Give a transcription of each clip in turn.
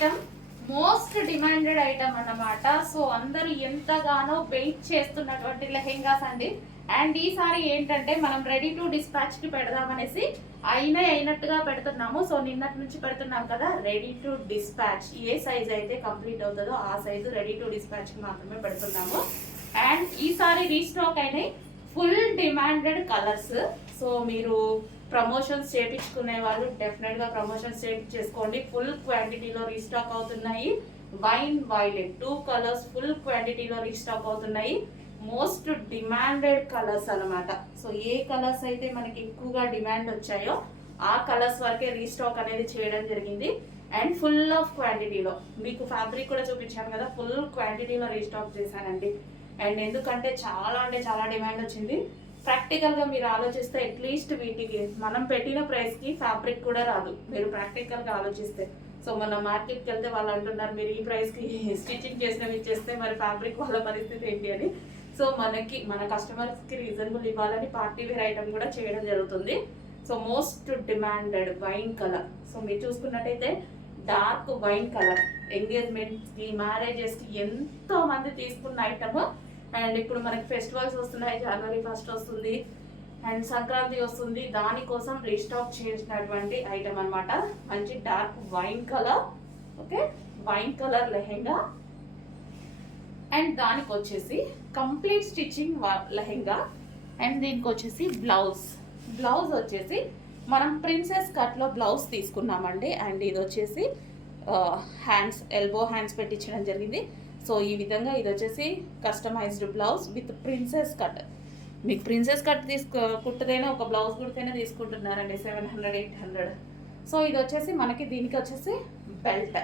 Item most demanded item అన్నమాట. So అందరూ ఎంతగానో వెయిట్ చేస్తున్నటువంటి లెహెంగాస్ అండి. అండ్ ఈసారి ఏంటంటే మనం రెడీ టు డిస్పాచ్ కి పెడదామనేసి అయినట్టుగా పెడుతున్నాము. సో నిన్నటి నుంచి పెడుతున్నాం కదా, ready to dispatch A size అయితే కంప్లీట్ అవుతుందో ఆ సైజు రెడీ టు డిస్పాచ్ కి మాత్రమే పెడుతున్నాము. అండ్ ఈసారి రీస్టాక్ అయినాయి ఫుల్ డిమాండెడ్ కలర్స్. సో మీరు ప్రమోషన్స్ చేయించుకునే వాళ్ళు డెఫినెట్ గా ప్రమోషన్స్ చేయించేసుకోండి. ఫుల్ క్వాంటిటీలో రీస్టాక్ అవుతున్నాయి. వైన్ వైలెట్ 2 కలర్స్ ఫుల్ క్వాంటిటీలో రీస్టాక్ అవుతున్నాయి. మోస్ట్ డిమాండెడ్ కలర్స్ అన్నమాట. సో ఏ కలర్స్ అయితే మనకి ఎక్కువగా డిమాండ్ వచ్చాయో ఆ కలర్స్ వరకే రీస్టాక్ అనేది చేయడం జరిగింది. అండ్ ఫుల్ ఆఫ్ క్వాంటిటీలో మీకు ఫ్యాబ్రిక్ కూడా చూపించాను కదా, ఫుల్ క్వాంటిటీలో రీస్టాక్ చేశానండి. అండ్ ఎందుకంటే చాలా డిమాండ్ వచ్చింది. ప్రాక్టికల్ గా మీరు ఆలోచిస్తే అట్లీస్ట్ వీటికి మనం పెట్టిన ప్రైస్ కి ఫ్యాబ్రిక్ కూడా రాదు, మీరు ప్రాక్టికల్ గా ఆలోచిస్తే. సో మన మార్కెట్కి వెళ్తే వాళ్ళు అంటున్నారు మీరు ఈ ప్రైస్ కి స్టిచ్చింగ్ చేసినవి ఇచ్చేస్తే మరి ఫ్యాబ్రిక్ వాళ్ళ పరిస్థితి ఏంటి అని. సో మన కస్టమర్స్ కి రీజనబుల్ ఇవ్వాలని పార్టీ వేర్ ఐటమ్ కూడా చేయడం జరుగుతుంది. So most demanded wine colour. So మీరు చూసుకున్నట్టయితే డార్క్ వైన్ కలర్ ఎంగేజ్మెంట్స్ కి మ్యారేజెస్ కి ఎంతో మంది తీసుకున్న ఐటమ్. అండ్ ఇప్పుడు మనకి ఫెస్టివల్స్ వస్తున్నాయి, జనవరి 1 వస్తుంది అండ్ సంక్రాంతి వస్తుంది, దానికోసం రీస్టాక్ చేసినటువంటి ఐటమ్ అనమాట. మంచి dark wine colour. Okay, wine colour lehenga. And దానికి వచ్చేసి కంప్లీట్ స్టిచ్చింగ్ లెహెంగా. అండ్ దీనికి వచ్చేసి బ్లౌజ్ వచ్చేసి మనం ప్రిన్సెస్ కట్లో బ్లౌజ్ తీసుకున్నామండి. అండ్ ఇది వచ్చేసి ఎల్బో హ్యాండ్స్ పెట్టించడం జరిగింది. సో ఈ విధంగా ఇది వచ్చేసి customised blouse with princess cut. మీకు ప్రిన్సెస్ కట్ కుట్టదైనా ఒక బ్లౌజ్ కుడితేనే తీసుకుంటున్నారండి 700-800. సో ఇది వచ్చేసి మనకి దీనికి వచ్చేసి బెల్ట్.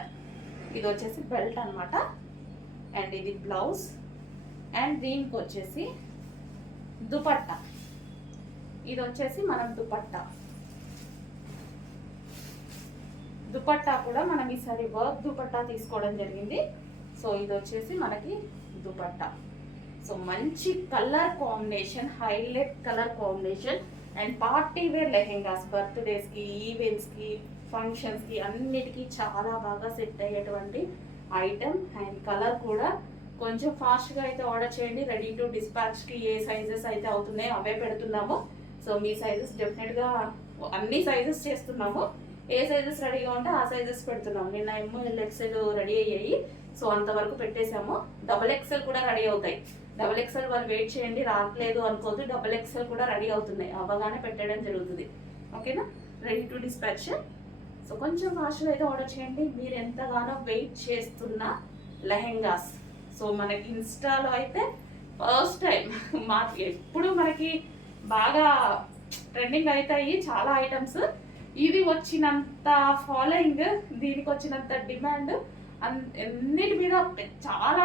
ఇది వచ్చేసి బెల్ట్ అనమాట. అండ్ ఇది బ్లౌజ్. అండ్ దీనికి వచ్చేసి దుపట్టా. ఇది వచ్చేసి మనం దుపట్టా కూడా మనం ఈసారి వర్క్ దుపట్టా తీసుకోవడం జరిగింది. సో ఇది వచ్చేసి మనకి దుపట్టా. సో మంచి colour combination, highlight colour combination. And party wear lehengas బర్త్డేస్కి, ఈవెంట్స్కి, ఫంక్షన్స్కి అన్నిటికీ చాలా బాగా సెట్ అయ్యేటువంటి ఐటమ్. అండ్ కలర్ కూడా కొంచెం ఫాస్ట్గా అయితే ఆర్డర్ చేయండి. రెడీ టు డిస్పాచ్కి ఏ సైజెస్ అయితే అవుతున్నాయో అవే పెడుతున్నాము. సో మీ సైజెస్ డెఫినెట్గా అన్ని సైజెస్ చేస్తున్నాము. ఏ సైజెస్ రెడీగా ఉంటే ఆ సైజెస్ పెడుతున్నాము. నిన్న ML XL రెడీ అయ్యాయి. సో అంతవరకు పెట్టేశాము. XXL కూడా రెడీ అవుతాయి. XXL వాళ్ళు వెయిట్ చేయండి, రావట్లేదు అనుకోవద్దు. XXL కూడా రెడీ అవుతున్నాయి, అవ్వగానే పెట్టడం జరుగుతుంది. ఓకేనా, రెడీ టు డిస్పాచ్. సో కొంచెం ఫాస్ట్గా అయితే ఆర్డర్ చేయండి. మీరు ఎంతగానో వెయిట్ చేస్తున్న లెహెంగాస్. సో మనకి ఇన్స్టాలో అయితే ఫస్ట్ టైం ఎప్పుడు మనకి బాగా ట్రెండింగ్ అవుతాయి చాలా ఐటమ్స్. ఇది వచ్చినంత ఫాలోయింగ్, దీనికి వచ్చినంత డిమాండ్, అన్నిటి మీద చాలా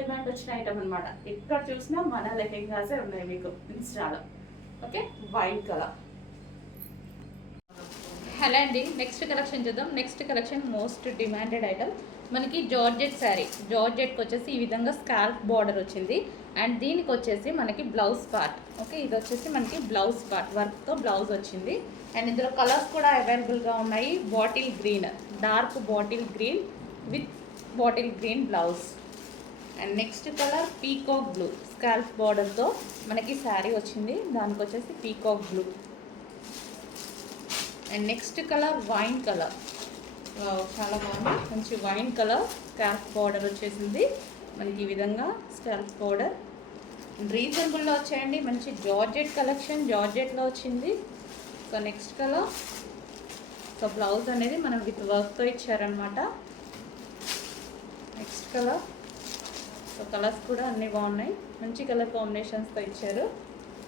డిమాండ్ వచ్చిన ఐటమ్ అనమాట. ఎక్కడ చూసినా మన లెహెంగాసే ఉన్నాయి మీకు ఇన్స్టాలో. Okay, wine colour. హలో అండి, నెక్స్ట్ కలెక్షన్ చూద్దాం. Next collection most demanded item మనకి జార్జెట్ శారీ. జార్జెట్కి వచ్చేసి ఈ విధంగా స్కాల్ప్ బార్డర్ వచ్చింది. అండ్ దీనికి వచ్చేసి మనకి బ్లౌజ్ పార్ట్. ఓకే, ఇది వచ్చేసి మనకి బ్లౌజ్ పార్ట్ వర్క్తో బ్లౌజ్ వచ్చింది. అండ్ ఇందులో కలర్స్ కూడా అవైలబుల్గా ఉన్నాయి. Bottle green, dark bottle green with bottle green blouse. And next colour peacock blue, scallop బార్డర్తో మనకి శారీ వచ్చింది. దానికి వచ్చేసి peacock blue. And next colour wine colour. చాలా బాగుంది, మంచి వైన్ కలర్. స్కాల్ప్ బార్డర్ వచ్చేసింది మనకి ఈ విధంగా స్కాల్ప్ బార్డర్. రీజనబుల్లో వచ్చాయండి, మంచి జార్జెట్ కలెక్షన్, జార్జెట్లో వచ్చింది. So next colour. So blouse అనేది మనం విత్ వర్క్తో ఇచ్చారనమాట. Next colour. సో కలర్స్ కూడా అన్నీ బాగున్నాయి, మంచి కలర్ కాంబినేషన్స్తో ఇచ్చారు.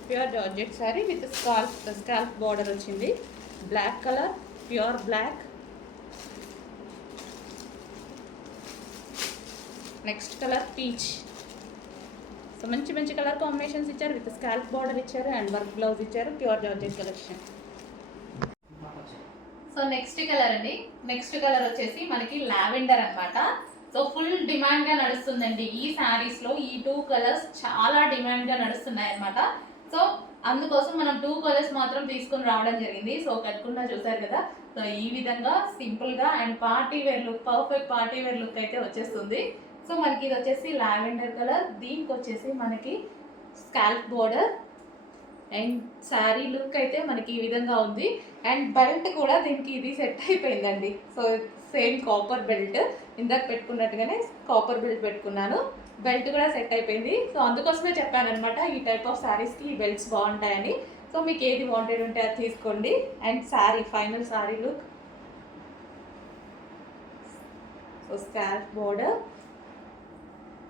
Pure georgette sari with scallop border వచ్చింది. Black colour, pure black. Next colour peach. So మంచి కలర్ కాంబినేషన్స్ ఇచ్చారు, విత్ స్కాల్ప్ బార్డర్ ఇచ్చారు అండ్ వర్క్ బ్లౌజ్ ఇచ్చారు. Pure georgette collection. So next colour అండి. నెక్స్ట్ కలర్ వచ్చేసి మనకి లావెండర్ అనమాట. సో ఫుల్ డిమాండ్గా నడుస్తుందండి ఈ శారీస్లో. ఈ 2 కలర్స్ చాలా డిమాండ్గా నడుస్తున్నాయి అనమాట. సో అందుకోసం మనం 2 కలర్స్ మాత్రం తీసుకొని రావడం జరిగింది. సో కట్టుకున్నా చూసారు కదా, సో ఈ విధంగా సింపుల్ గా and party wear look, perfect party wear look అయితే వచ్చేస్తుంది. సో మనకి ఇది వచ్చేసి లావెండర్ కలర్, దీనికి వచ్చేసి మనకి scalp border and sari look అయితే మనకి ఈ విధంగా ఉంది. అండ్ బెల్ట్ కూడా దీనికి ఇది సెట్ అయిపోయిందండి. సో సేమ్ కాపర్ బెల్ట్, ఇందాక పెట్టుకున్నట్టుగానే కాపర్ బెల్ట్ పెట్టుకున్నాను, బెల్ట్ కూడా సెట్ అయిపోయింది. సో అందుకోసమే చెప్పాను అనమాట, ఈ టైప్ ఆఫ్ శారీస్కి ఈ బెల్ట్స్ బాగుంటాయని. సో మీకు ఏది వాంటెడ్ ఉంటే అది తీసుకోండి. And sari, final sari look, so scalp border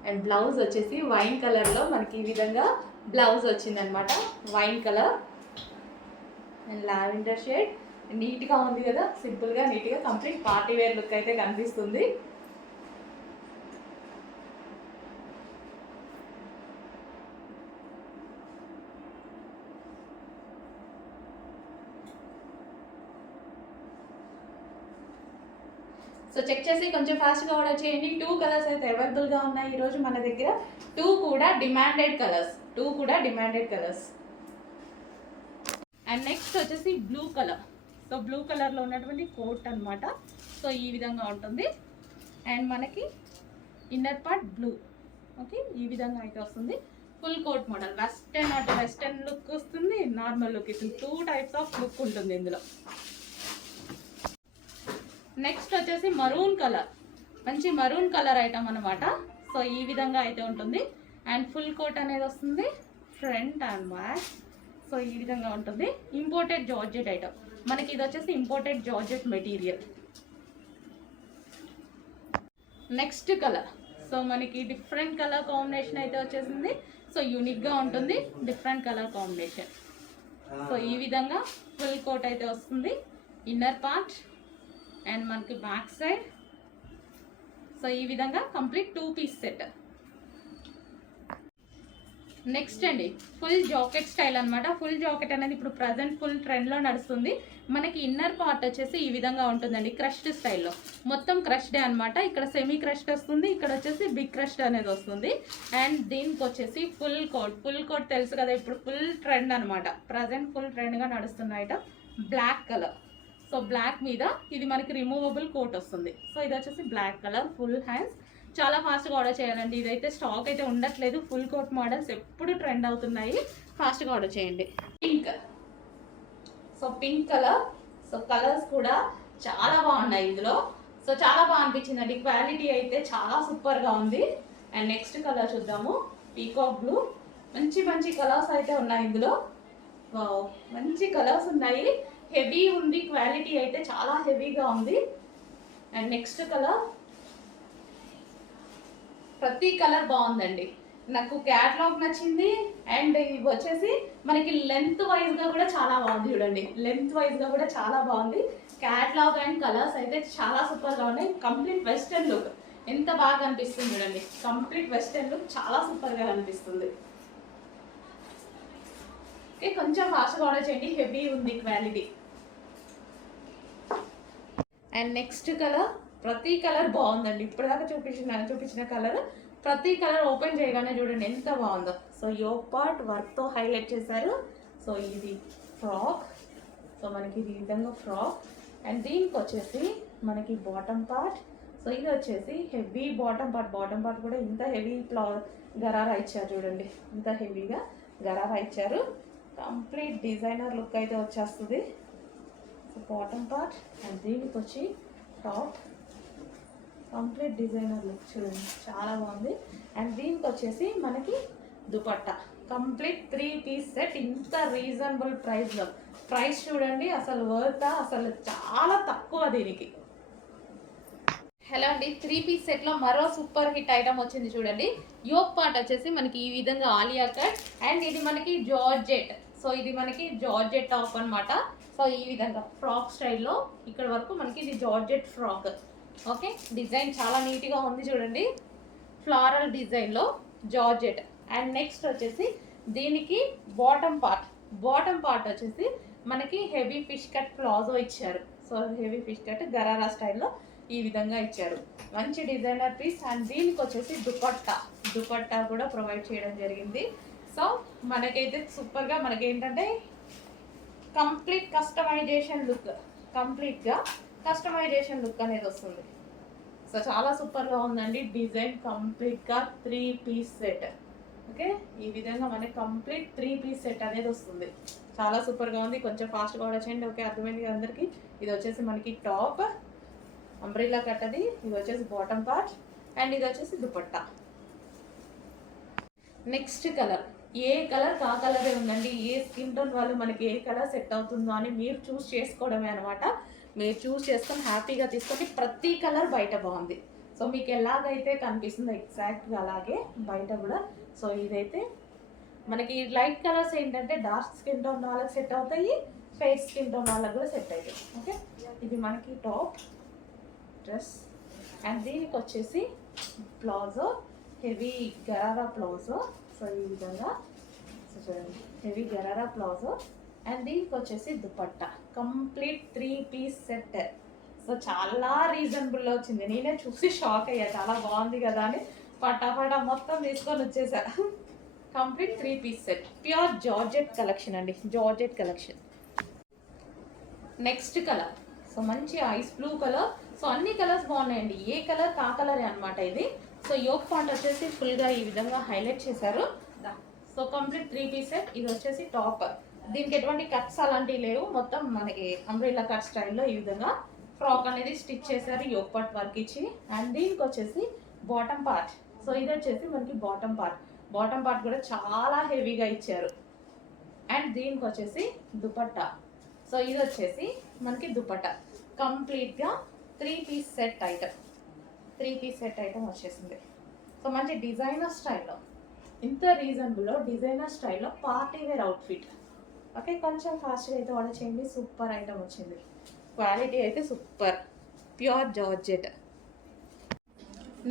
and blouse వచ్చేసి వైన్ కలర్లో మనకి ఈ విధంగా బ్లౌజ్ వచ్చిందనమాట, wine colour and lavender shade. నీట్గా ఉంది కదా, సింపుల్గా నీట్గా కంప్లీట్ పార్టీ వేర్ లుక్ అయితే కనిపిస్తుంది. సో చెక్ చేసి కొంచెం ఫాస్ట్గా ఆర్డర్ చేయండి. 2 కలర్స్ అయితే అవైలబుల్గా ఉన్నాయి ఈరోజు మన దగ్గర. 2 కూడా డిమాండెడ్ కలర్స్. అండ్ నెక్స్ట్ వచ్చేసి బ్లూ కలర్. సో బ్లూ కలర్లో ఉన్నటువంటి కోట్ అనమాట. సో ఈ విధంగా ఉంటుంది. అండ్ మనకి ఇన్నర్ పార్ట్ బ్లూ. ఓకే, ఈ విధంగా అయితే వస్తుంది. Full coat model, western look వస్తుంది, నార్మల్ లుక్ ఇస్తుంది. 2 టైప్స్ ఆఫ్ లుక్ ఉంటుంది ఇందులో. నెక్స్ట్ వచ్చేసి మరూన్ కలర్, మంచి మరూన్ కలర్ ఐటమ్ అనమాట. సో ఈ విధంగా అయితే ఉంటుంది. అండ్ ఫుల్ కోట్ అనేది వస్తుంది, ఫ్రంట్ అండ్ బ్యాక్. సో ఈ విధంగా ఉంటుంది. ఇంపోర్టెడ్ జార్జెట్ ఐటమ్ మనకి, ఇది వచ్చేసి imported georgette material. Next colour, so మనకి డిఫరెంట్ కలర్ కాంబినేషన్ అయితే వచ్చేసింది. సో యూనిక్గా ఉంటుంది, డిఫరెంట్ కలర్ కాంబినేషన్. సో ఈ విధంగా ఫుల్ కోట్ అయితే వస్తుంది, ఇన్నర్ పార్ట్ అండ్ మనకి బ్యాక్ సైడ్. సో ఈ విధంగా కంప్లీట్ 2 పీస్ సెట్. నెక్స్ట్ అండి, ఫుల్ జాకెట్ స్టైల్ అనమాట. ఫుల్ జాకెట్ అనేది ఇప్పుడు ప్రజెంట్ ఫుల్ ట్రెండ్లో నడుస్తుంది. మనకి ఇన్నర్ పార్ట్ వచ్చేసి ఈ విధంగా ఉంటుందండి, క్రష్డ్ స్టైల్లో. మొత్తం క్రష్డే అనమాట. ఇక్కడ సెమీ క్రష్డ్ వస్తుంది, ఇక్కడ వచ్చేసి బిగ్ క్రష్డ్ అనేది వస్తుంది. అండ్ దీనికి వచ్చేసి ఫుల్ కోట్ తెలుసు కదా, ఇప్పుడు ఫుల్ ట్రెండ్ అనమాట. ప్రజెంట్ ఫుల్ ట్రెండ్గా నడుస్తున్న item black colour. So black మీద ఇది మనకి రిమూవబుల్ కోట్ వస్తుంది. సో ఇది వచ్చేసి బ్లాక్ కలర్, ఫుల్ హ్యాండ్స్. చాలా ఫాస్ట్గా ఆర్డర్ చేయాలండి, ఇదైతే స్టాక్ అయితే ఉండట్లేదు. ఫుల్ కోట్ మోడల్స్ ఎప్పుడు ట్రెండ్ అవుతున్నాయి, ఫాస్ట్గా ఆర్డర్ చేయండి. Pink, so pink colour. So colours కూడా చాలా బాగున్నాయి ఇందులో. సో చాలా బాగా అనిపించిందండి, క్వాలిటీ అయితే చాలా సూపర్గా ఉంది. అండ్ నెక్స్ట్ కలర్ చూద్దాము, పీకాక్ బ్లూ. మంచి కలర్స్ అయితే ఉన్నాయి ఇందులో. మంచి కలర్స్ ఉన్నాయి, హెవీ ఉంది, క్వాలిటీ అయితే చాలా హెవీగా ఉంది. అండ్ నెక్స్ట్ కలర్, ప్రతి కలర్ బాగుందండి, నాకు క్యాటలాగ్ నచ్చింది. అండ్ ఇవి వచ్చేసి మనకి లెంత్ వైజ్గా కూడా చాలా బాగుంది. చూడండి, లెంత్ వైజ్గా కూడా చాలా బాగుంది. క్యాటలాగ్ అండ్ కలర్స్ అయితే చాలా సూపర్గా ఉన్నాయి. కంప్లీట్ వెస్టర్న్ లుక్ ఎంత బాగా అనిపిస్తుంది చూడండి, కంప్లీట్ వెస్టర్న్ లుక్ చాలా సూపర్గా అనిపిస్తుంది. ఓకే, కొంచెం ఫాస్ట్గా ఆర్డర్ చేయండి, హెవీ ఉంది క్వాలిటీ. అండ్ నెక్స్ట్ కలర్, ప్రతి కలర్ బాగుందండి. ఇప్పటిదాకా చూపించిన కలర్, ప్రతి కలర్ ఓపెన్ చేయగానే చూడండి ఎంత బాగుందో. సో యోక్ పార్ట్ వర్క్తో హైలైట్ చేశారు. సో ఇది ఫ్రాక్. సో మనకి ఇది విధంగా ఫ్రాక్. అండ్ దీనికి వచ్చేసి మనకి బాటమ్ పార్ట్. సో ఇది వచ్చేసి హెవీ బాటమ్ పార్ట్ కూడా ఇంత హెవీ గరారా ఇచ్చారు చూడండి, ఇంత హెవీగా గరారా ఇచ్చారు. కంప్లీట్ డిజైనర్ లుక్ అయితే వచ్చేస్తుంది. సో బాటమ్ పార్ట్ అండ్ దీనికి వచ్చి టాప్, కంప్లీట్ డిజైనర్ లుక్ చూడండి, చాలా బాగుంది. అండ్ దీనికి వచ్చేసి మనకి దుపట్టా, కంప్లీట్ 3 పీస్ సెట్. ఇంత రీజనబుల్ ప్రైస్లో, ప్రైస్ చూడండి అసలు వర్త్, అసలు చాలా తక్కువ దీనికి. హలో అండి, 3 పీస్ సెట్లో మరో సూపర్ హిట్ ఐటమ్ వచ్చింది చూడండి. యోక్ పార్ట్ వచ్చేసి మనకి ఈ విధంగా ఆలియా కట్. అండ్ ఇది మనకి జార్జెట్. సో ఇది మనకి జార్జెట్ టాప్ అనమాట. సో ఈ విధంగా ఫ్రాక్ స్టైల్లో ఇక్కడ వరకు మనకి ఇది జార్జెట్ ఫ్రాక్. ఓకే, డిజైన్ చాలా నీట్గా ఉంది చూడండి, ఫ్లారల్ డిజైన్లో జార్జెట్. అండ్ నెక్స్ట్ వచ్చేసి దీనికి బాటమ్ పార్ట్ వచ్చేసి మనకి హెవీ ఫిష్ కట్ ప్లాజో ఇచ్చారు. So heavy fish cut gharara స్టైల్లో ఈ విధంగా ఇచ్చారు, మంచి డిజైనర్ పీస్. అండ్ దీనికి వచ్చేసి దుపట్టా కూడా ప్రొవైడ్ చేయడం జరిగింది. సో మనకైతే సూపర్గా, మనకి ఏంటంటే కంప్లీట్ కస్టమైజేషన్ లుక్, కంప్లీట్గా కస్టమైజేషన్ లుక్ అనేది వస్తుంది. సో చాలా సూపర్గా ఉందండి. డిజైన్ కంప్లీట్గా 3 పీస్ సెట్. ఓకే, ఈ విధంగా మనకి కంప్లీట్ 3 పీస్ సెట్ అనేది వస్తుంది. చాలా సూపర్గా ఉంది. కొంచెం ఫాస్ట్గా కూడా చేయండి. ఓకే, అర్థమైంది కదా అందరికీ. ఇది వచ్చేసి మనకి టాప్ అంబ్రెల్లా కట్, అది ఇది వచ్చేసి బాటమ్ పార్ట్, అండ్ ఇది వచ్చేసి దుపట్టా. నెక్స్ట్ కలర్, ఏ కలర్ ఆ కలరే ఉందండి. ఏ స్కిన్ టోన్ వాళ్ళు మనకి ఏ కలర్ సెట్ అవుతుందో అని మీరు చూస్ చేసుకోవడమే అనమాట. మీరు చూస్ చేసుకొని హ్యాపీగా తీసుకొని ప్రతి కలర్ బయట బాగుంది. సో మీకు ఎలాగైతే కనిపిస్తుందో ఎగ్జాక్ట్గా అలాగే బయట కూడా. సో ఇదైతే మనకి లైట్ కలర్స్ ఏంటంటే డార్క్ స్కిన్ టోన్ వాళ్ళకి సెట్ అవుతాయి, ఫేస్ స్కిన్ టోన్ వాళ్ళకి కూడా సెట్ అవుతాయి. ఓకే, ఇది మనకి టాప్ డ్రెస్, అండ్ దీనికి వచ్చేసి palazzo, heavy gharara palazzo. So ఈ విధంగా చూడండి, హెవీ గరారా ప్లాజో, అండ్ దీనికి వచ్చేసి dupatta. Complete 3 piece set. So చాలా రీజనబుల్లో వచ్చింది. నేనే చూసి షాక్ అయ్యా, చాలా బాగుంది కదా అని పటాపటా మొత్తం తీసుకొని వచ్చేసా. Complete 3 piece set, pure georgette collection అండి, georgette collection. Next colour, so మంచి ఐస్ బ్లూ కలర్. సో అన్ని కలర్స్ బాగున్నాయండి, ఏ కలర్ కా కలరే అనమాట ఇది. సో యోక్ పాయింట్ వచ్చేసి ఫుల్గా ఈ విధంగా హైలైట్ చేశారు. So complete 3 piece set. ఇది వచ్చేసి టాప్, దీనికి ఎటువంటి కట్స్ అలాంటివి లేవు, మొత్తం మనకి అంబ్రెల్లా కట్ స్టైల్లో ఈ విధంగా ఫ్రాక్ అనేది స్టిచ్ చేశారు యోక్ పార్ట్ వర్క్ ఇచ్చి. అండ్ దీనికి వచ్చేసి బాటమ్ పార్ట్. సో ఇది వచ్చేసి మనకి బాటమ్ పార్ట్. బాటమ్ పార్ట్ కూడా చాలా హెవీగా ఇచ్చారు. అండ్ దీనికి వచ్చేసి దుపట్టా. సో ఇది వచ్చేసి మనకి దుపట్టా. కంప్లీట్గా 3 piece set item, 3 piece set item వచ్చేసింది. సో మంచి డిజైనర్ స్టైల్లో, ఇంత రీజనబుల్లో డిజైనర్ స్టైల్లో పార్టీ వేర్ అవుట్ఫిట్. ఓకే, కొంచెం ఫాస్ట్గా అయితే ఆర్డర్ చేయండి. సూపర్ ఐటమ్ వచ్చింది, క్వాలిటీ అయితే super, pure georgette.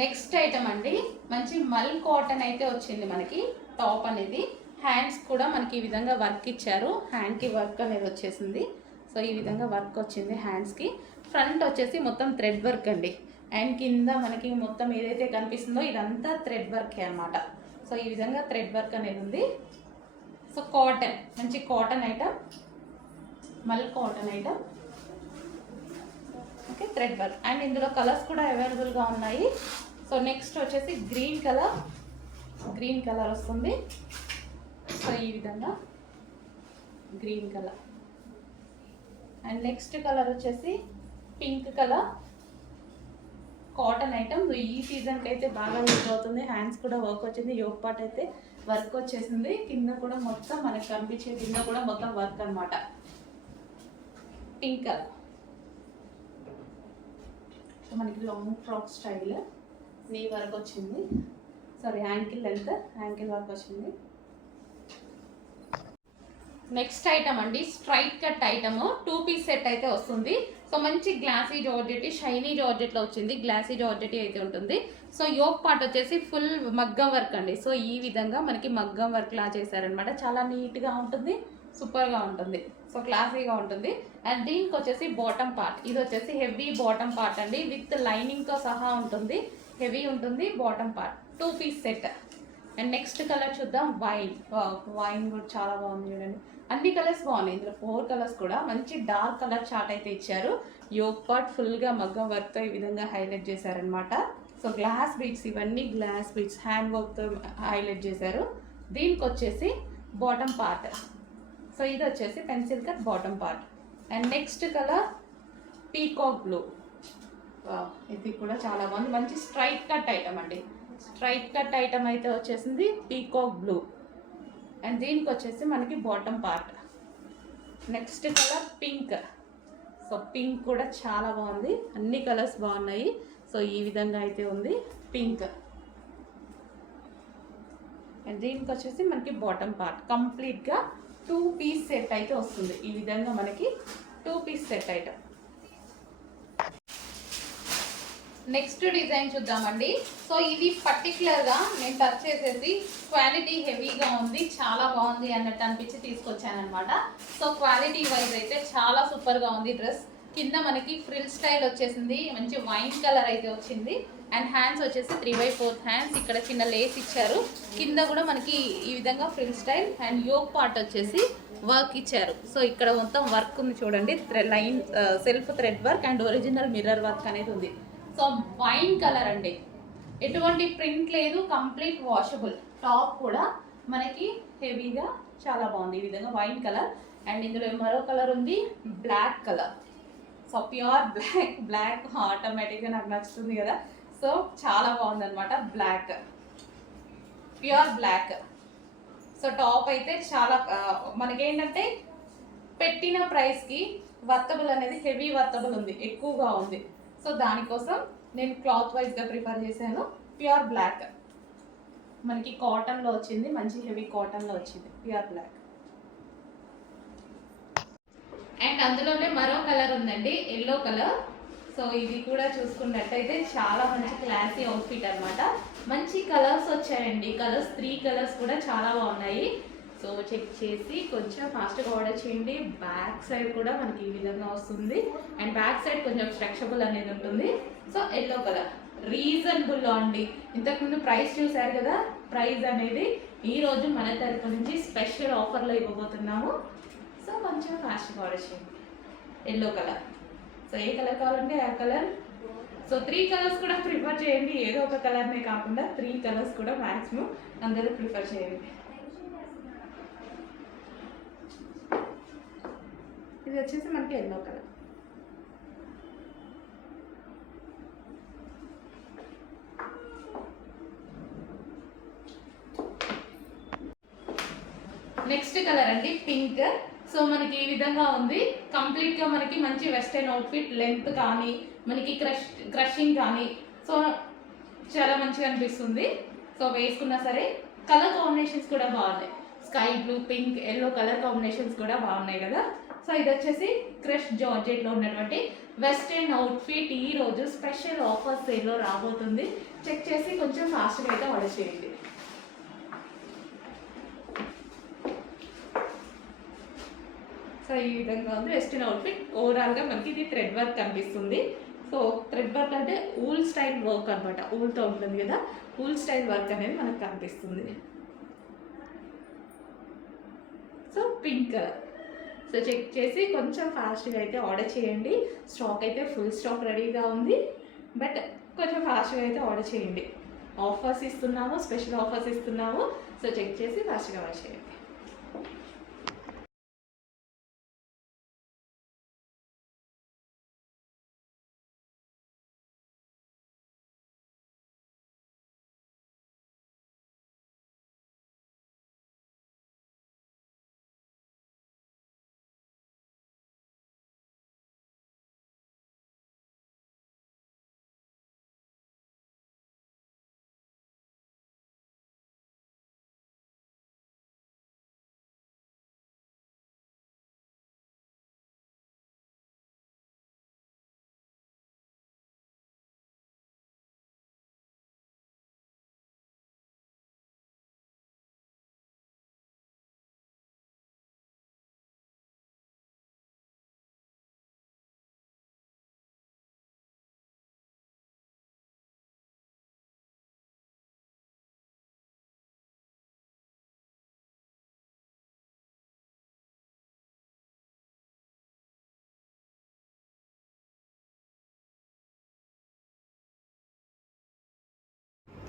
Next item అండి, మంచి మల్ కాటన్ అయితే వచ్చింది మనకి. టాప్ అనేది హ్యాండ్స్ కూడా మనకి ఈ విధంగా వర్క్ ఇచ్చారు, హ్యాండ్కి వర్క్ అనేది వచ్చేసింది. సో ఈ విధంగా వర్క్ వచ్చింది హ్యాండ్స్కి. ఫ్రంట్ వచ్చేసి మొత్తం థ్రెడ్ వర్క్ అండి, అండ్ కింద మనకి మొత్తం ఏదైతే కనిపిస్తుందో ఇదంతా థ్రెడ్ వర్కే అనమాట. సో ఈ విధంగా థ్రెడ్ వర్క్ అనేది ఉంది. సో కాటన్, మంచి కాటన్ ఐటమ్, మల్ cotton item. Okay, thread work, and ఇందులో కలర్స్ కూడా అవైలబుల్గా ఉన్నాయి. సో నెక్స్ట్ వచ్చేసి గ్రీన్ కలర్, గ్రీన్ కలర్ వస్తుంది. సో ఈ విధంగా green colour, and next colour వచ్చేసి పింక్ కలర్. కాటన్ ఐటమ్, ఈ సీజన్కి అయితే బాగా యూజ్ అవుతుంది. హ్యాండ్స్ కూడా వర్క్ వచ్చింది, యోక్ పార్ట్ అయితే వర్క్ వచ్చేసింది. కింద కూడా మొత్తం మనకి కనిపించే కింద కూడా మొత్తం వర్క్ అనమాట. Pink colour. సో మనకి long frock style, knee work వచ్చింది. Sorry, ankle length, ankle work వచ్చింది. నెక్స్ట్ ఐటమ్ అండి, straight cut item, 2 piece set అయితే వస్తుంది. సో మంచి గ్లాసీ జార్జెట్, షైనీ జార్జెట్లో వచ్చింది, గ్లాసీ జార్జెట్ అయితే ఉంటుంది. సో యోక్ పార్ట్ వచ్చేసి ఫుల్ మగ్గం వర్క్ అండి. సో ఈ విధంగా మనకి మగ్గం వర్క్ లా చేశారనమాట. చాలా నీట్గా ఉంటుంది, సూపర్గా ఉంటుంది, సో క్లాసీగా ఉంటుంది. అండ్ దీనికి వచ్చేసి బాటమ్ పార్ట్, ఇది వచ్చేసి హెవీ బాటమ్ పార్ట్ అండి, విత్ లైనింగ్తో సహా ఉంటుంది, హెవీ ఉంటుంది bottom part. 2 piece set. And next colour చూద్దాం, వైన్. వైన్ కూడా చాలా బాగుంది చూడండి, అన్ని కలర్స్ బాగున్నాయి. ఇందులో 4 కలర్స్ కూడా మంచి డార్క్ కలర్ చార్ట్ అయితే ఇచ్చారు. యోక్ పార్ట్ ఫుల్గా మగ్గం వర్క్తో ఈ విధంగా హైలైట్ చేశారనమాట. సో గ్లాస్ బీడ్స్, ఇవన్నీ గ్లాస్ బీడ్స్ హ్యాండ్ వర్క్తో హైలైట్ చేశారు. దీనికి వచ్చేసి బాటమ్ పార్ట్. సో ఇది వచ్చేసి pencil cut bottom part. And next colour peacock blue. ఇది కూడా చాలా బాగుంది, మంచి స్ట్రైట్ కట్ ఐటమ్ అండి. స్ట్రైట్ కట్ ఐటమ్ అయితే వచ్చేసింది పీకాక్ బ్లూ. అండ్ దీనికి వచ్చేసి మనకి bottom part. Next colour pink. So pink కూడా చాలా బాగుంది, అన్ని కలర్స్ బాగున్నాయి. సో ఈ విధంగా అయితే ఉంది పింక్. అండ్ దీనికి వచ్చేసి మనకి బాటమ్ పార్ట్. కంప్లీట్గా 2 పీస్ సెట్ అయితే వస్తుంది. ఈ విధంగా మనకి 2 piece set item. Next design చూద్దామండి. సో ఇది పర్టికులర్గా నేను టచ్ చేసేసి క్వాలిటీ హెవీగా ఉంది, చాలా బాగుంది అన్నట్టు అనిపించి తీసుకొచ్చాను అనమాట. సో క్వాలిటీ వైజ్ అయితే చాలా సూపర్గా ఉంది డ్రెస్. కింద మనకి ఫ్రిల్ స్టైల్ వచ్చేసింది, మంచి వైన్ కలర్ అయితే వచ్చింది. అండ్ హ్యాండ్స్ వచ్చేసి 3/4 హ్యాండ్స్, ఇక్కడ చిన్న లేస్ ఇచ్చారు. కింద కూడా మనకి ఈ విధంగా frill style. And yoke part వచ్చేసి వర్క్ ఇచ్చారు. సో ఇక్కడ మొత్తం వర్క్ ఉంది చూడండి, line self thread work and original mirror work అనేది ఉంది. సో వైన్ కలర్ అండి, ఎటువంటి ప్రింట్ లేదు, కంప్లీట్ వాషబుల్. టాప్ కూడా మనకి హెవీగా చాలా బాగుంది, ఈ విధంగా వైన్ కలర్. అండ్ ఇందులో మరో కలర్ ఉంది, black colour. So pure black ఆటోమేటిక్గా నాకు నచ్చుతుంది కదా. సో చాలా బాగుంది అనమాట, black, pure black. So top అయితే చాలా మనకేంటంటే పెట్టిన ప్రైస్కి వర్తబుల్ అనేది, హెవీ వర్తబుల్ ఉంది, ఎక్కువగా ఉంది. సో దానికోసం నేను క్లాత్ వైజ్గా ప్రిఫర్ చేశాను. ప్యూర్ బ్లాక్, మనకి కాటన్లో వచ్చింది, మంచి హెవీ కాటన్లో వచ్చింది, ప్యూర్ బ్లాక్. అండ్ అందులోనే మరో కలర్ ఉందండి, ఎల్లో కలర్. సో ఇది కూడా చూసుకున్నట్టయితే చాలా మంచి క్లాసీ అవుట్ఫిట్ అనమాట. మంచి కలర్స్ వచ్చాయండి, కలర్స్ 3 కలర్స్ కూడా చాలా బాగున్నాయి. సో చెక్ చేసి కొంచెం ఫాస్ట్గా ఆర్డర్ చేయండి. బ్యాక్ సైడ్ కూడా మనకి ఈ విధంగా వస్తుంది, అండ్ బ్యాక్ సైడ్ కొంచెం స్ట్రెచబుల్ అనేది ఉంటుంది. సో ఎల్లో కలర్ రీజనబుల్లో అండి. ఇంతకుముందు ప్రైస్ చూసారు కదా, ప్రైస్ అనేది ఈరోజు మన తరపు నుంచి స్పెషల్ ఆఫర్లో ఇవ్వబోతున్నాము. సో కొంచెం ఫాస్ట్గా ఆర్డర్ చేయండి. ఎల్లో కలర్, సో ఏ కలర్ కావాలంటే ఆ కలర్. సో 3 కలర్స్ కూడా ప్రిఫర్ చేయండి, ఏదో ఒక కలర్నే కాకుండా 3 కలర్స్ కూడా మ్యాక్సిమం అందరూ ప్రిఫర్ చేయండి. ఇది వచ్చేసి మనకి ఎల్లో కలర్. నెక్స్ట్ కలర్ అండి, పింక్. సో మనకి ఈ విధంగా ఉంది, కంప్లీట్గా మనకి మంచి వెస్టర్న్ అవుట్ఫిట్. లెంత్ కానీ మనకి క్రషింగ్ కానీ సో చాలా మంచిగా అనిపిస్తుంది. సో వేసుకున్నా సరే కలర్ కాంబినేషన్స్ కూడా బాగున్నాయి, sky blue, pink, yellow colour combinations కూడా బాగున్నాయి కదా. సో ఇది వచ్చేసి క్రష్ జార్జెట్లో ఉన్నటువంటి వెస్టర్న్ అవుట్ఫిట్. ఈరోజు స్పెషల్ ఆఫర్ సేల్లో రాబోతుంది. చెక్ చేసి కొంచెం ఫాస్ట్గా అయితే ఆర్డర్ చేయండి. సో ఈ విధంగా ఉంది వెస్టర్న్ అవుట్ఫిట్. ఓవరాల్గా మనకి ఇది థ్రెడ్ వర్క్ కనిపిస్తుంది. సో థ్రెడ్ వర్క్ అంటే ఊల్ స్టైల్ వర్క్ అనమాట, ఊల్తో ఉంటుంది కదా, ఊల్ స్టైల్ వర్క్ అనేది మనకు కనిపిస్తుంది. So pink colour. So check చేసి కొంచెం ఫాస్ట్గా అయితే ఆర్డర్ చేయండి. స్టాక్ అయితే ఫుల్ స్టాక్ రెడీగా ఉంది, బట్ కొంచెం ఫాస్ట్గా అయితే ఆర్డర్ చేయండి. ఆఫర్స్ ఇస్తున్నాము, స్పెషల్ ఆఫర్స్ ఇస్తున్నాము. సో చెక్ చేసి ఫాస్ట్గా ఆర్డర్ చేయండి.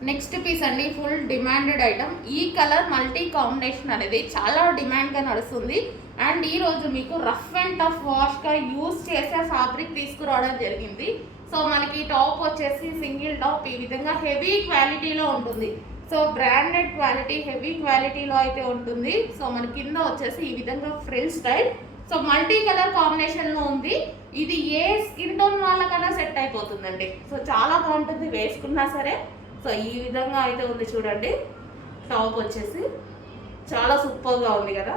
నెక్స్ట్ పీస్ అండి, ఫుల్ డిమాండెడ్ ఐటమ్. ఈ కలర్ మల్టీ కాంబినేషన్ అనేది చాలా డిమాండ్గా నడుస్తుంది. అండ్ ఈరోజు మీకు రఫ్ అండ్ టఫ్ వాష్గా యూజ్ చేసే ఫ్యాబ్రిక్ తీసుకురావడం జరిగింది. సో మనకి టాప్ వచ్చేసి సింగిల్ టాప్, ఈ విధంగా హెవీ క్వాలిటీలో ఉంటుంది. సో బ్రాండెడ్ క్వాలిటీ, హెవీ క్వాలిటీలో అయితే ఉంటుంది. సో మన కింద వచ్చేసి ఈ విధంగా frill style. So multi colour కాంబినేషన్లో ఉంది. ఇది ఏ స్కిన్ టోన్ వాళ్ళకన్నా సెట్ అయిపోతుందండి. సో చాలా బాగుంటుంది వేసుకున్నా సరే. సో ఈ విధంగా అయితే ఉంది చూడండి, టాప్ వచ్చేసి చాలా సూపర్గా ఉంది కదా.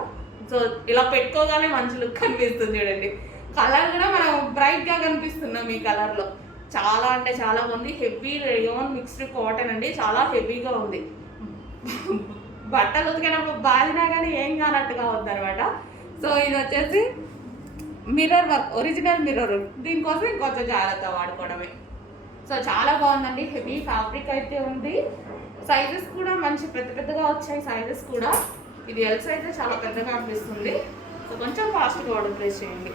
సో ఇలా పెట్టుకోగానే మంచి లుక్ కనిపిస్తుంది చూడండి. కలర్ కూడా మనం బ్రైట్గా కనిపిస్తున్నాం ఈ కలర్లో. చాలా అంటే చాలా బాగుంది. హెవీ రేయాన్ మిక్స్డ్ కాటన్ అండి, చాలా హెవీగా ఉంది. బట్టలు ఉతికినప్పుడు బాలినా కానీ ఏం కానట్టుగా ఉంది అనమాట. సో ఇది వచ్చేసి మిర్రర్ వర్క్, ఒరిజినల్ మిర్రర్. దీనికోసం ఇంకొంచెం జాగ్రత్త వాడుకోవడమే. సో చాలా బాగుందండి, హెవీ ఫ్యాబ్రిక్ అయితే ఉంది. సైజెస్ కూడా మంచి పెద్ద పెద్దగా వచ్చాయి సైజెస్ కూడా. ఇది ఎల్ సైజ్ చాలా పెద్దగా అనిపిస్తుంది. సో కొంచెం ఫాస్ట్గా ఆర్డర్ ప్లేస్ చేయండి.